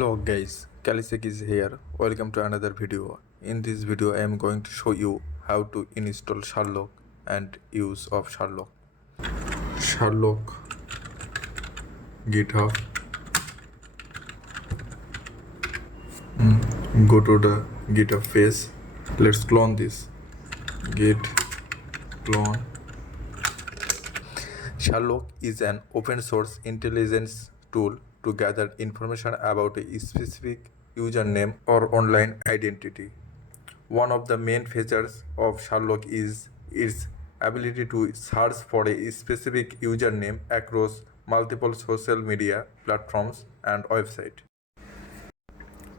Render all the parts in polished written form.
Hello guys, Kalisek is here. Welcome to another video. In this video I am going to show you how to install Sherlock and use of Sherlock. Sherlock GitHub. Go to the GitHub phase. Let's clone this. Git clone. Sherlock is an open source intelligence tool to gather information about a specific username or online identity. One of the main features of Sherlock is its ability to search for a specific username across multiple social media platforms and websites.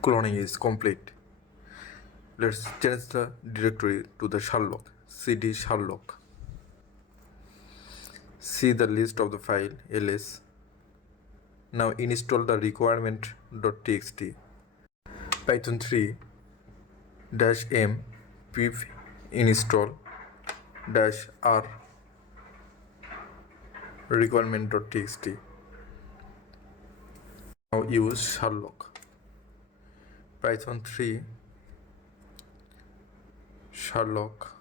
Cloning is complete. Let's change the directory to the Sherlock, cd Sherlock. See the list of the file ls. Now install the requirements.txt. Python 3 -m pip install -r requirement.txt. Now use Sherlock. Python 3 Sherlock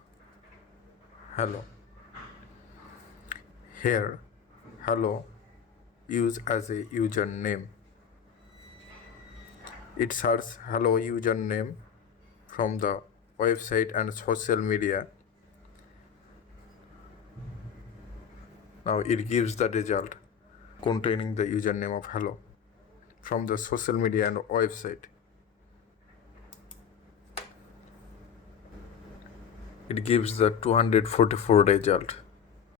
hello. Here hello use as a username. It searches hello username from the website and social media. Now it gives the result containing the username of hello from the social media and website. It gives the 244 result.